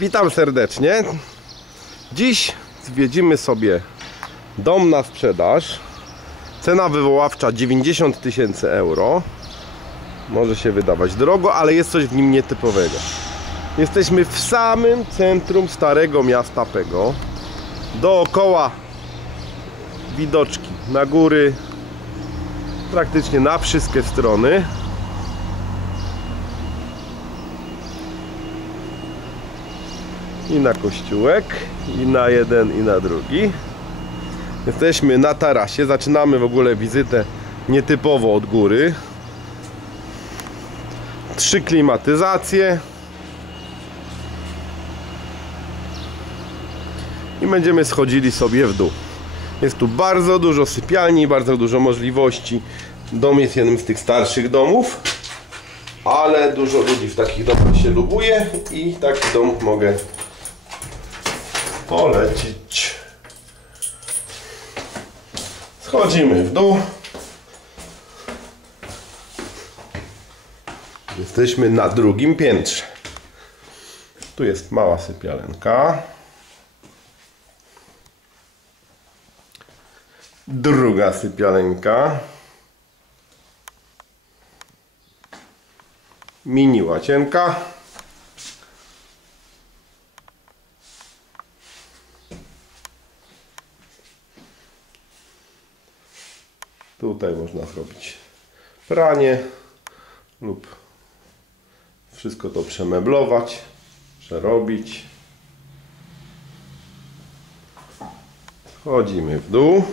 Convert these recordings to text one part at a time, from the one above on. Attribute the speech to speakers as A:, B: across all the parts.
A: Witam serdecznie. Dziś zwiedzimy sobie dom na sprzedaż. Cena wywoławcza 90 tysięcy euro. Może się wydawać drogo, ale jest coś w nim nietypowego. Jesteśmy w samym centrum starego miasta Pego. Dookoła widoczki na góry, praktycznie na wszystkie strony. I na kościółek, i na jeden, i na drugi. Jesteśmy na tarasie. Zaczynamy w ogóle wizytę nietypowo od góry. Trzy klimatyzacje. I będziemy schodzili sobie w dół. Jest tu bardzo dużo sypialni, bardzo dużo możliwości. Dom jest jednym z tych starszych domów, ale dużo ludzi w takich domach się lubuje i taki dom mogę polecić. Schodzimy w dół. Jesteśmy na drugim piętrze. Tu jest mała sypialenka. Druga sypialenka. Mini łazienka. Tutaj można zrobić pranie lub wszystko to przemeblować, przerobić. Chodzimy w dół.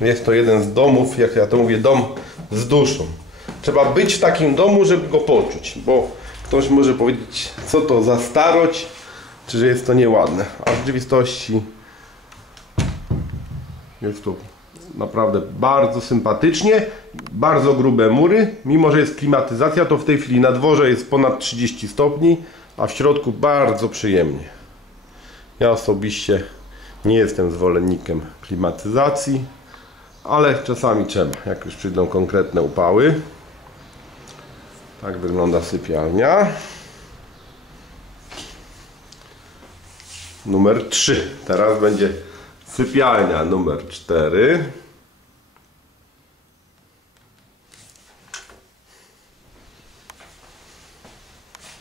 A: Jest to jeden z domów, jak ja to mówię, dom z duszą. Trzeba być w takim domu, żeby go poczuć, bo ktoś może powiedzieć, co to za starość, czy że jest to nieładne. A w rzeczywistości jest tu naprawdę bardzo sympatycznie, bardzo grube mury. Mimo, że jest klimatyzacja, to w tej chwili na dworze jest ponad 30 stopni, a w środku bardzo przyjemnie. Ja osobiście nie jestem zwolennikiem klimatyzacji, ale czasami trzeba, jak już przyjdą konkretne upały. Tak wygląda sypialnia. Numer 3. Teraz będzie sypialnia numer 4.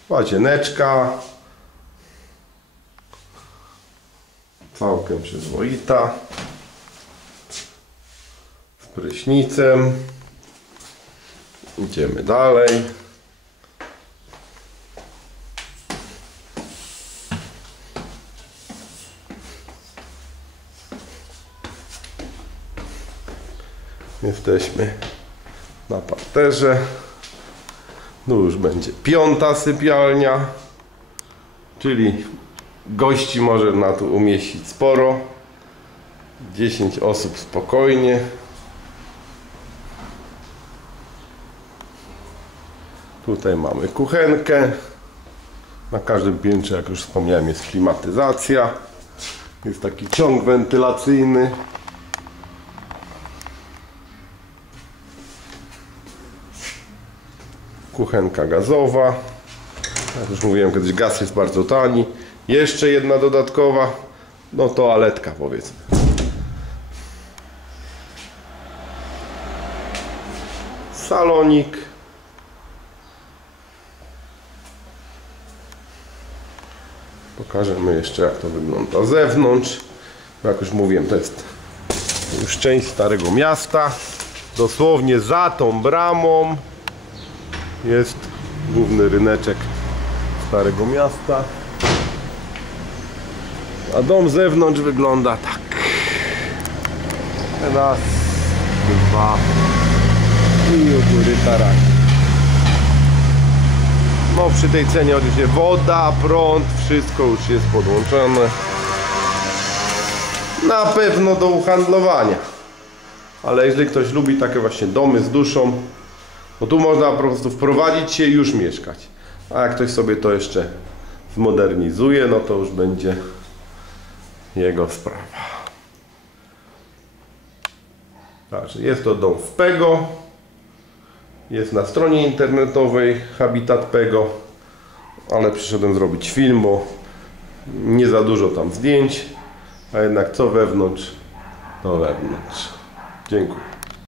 A: Łazieneczka. Całkiem przyzwoita. Z prysznicem. Idziemy dalej. Jesteśmy na parterze. Tu już będzie piąta sypialnia, czyli gości może na tu umieścić sporo. 10 osób spokojnie. Tutaj mamy kuchenkę. Na każdym piętrze, jak już wspomniałem, jest klimatyzacja. Jest taki ciąg wentylacyjny. Kuchenka gazowa. Jak już mówiłem kiedyś, gaz jest bardzo tani. Jeszcze jedna dodatkowa, no toaletka powiedzmy. Salonik. Pokażemy jeszcze jak to wygląda z zewnątrz. Jak już mówiłem, to jest już część Starego Miasta. Dosłownie za tą bramą jest główny ryneczek Starego Miasta. A dom z zewnątrz wygląda tak. Raz, dwa i u góry tarak. No przy tej cenie oczywiście woda, prąd, wszystko już jest podłączone. Na pewno do uhandlowania. Ale jeżeli ktoś lubi takie właśnie domy z duszą, bo tu można po prostu wprowadzić się i już mieszkać. A jak ktoś sobie to jeszcze zmodernizuje, no to już będzie jego sprawa. Także jest to dom w Pego. Jest na stronie internetowej Habitat Pego. ale przyszedłem zrobić film, bo nie za dużo tam zdjęć, a jednak co wewnątrz, to wewnątrz. Dziękuję.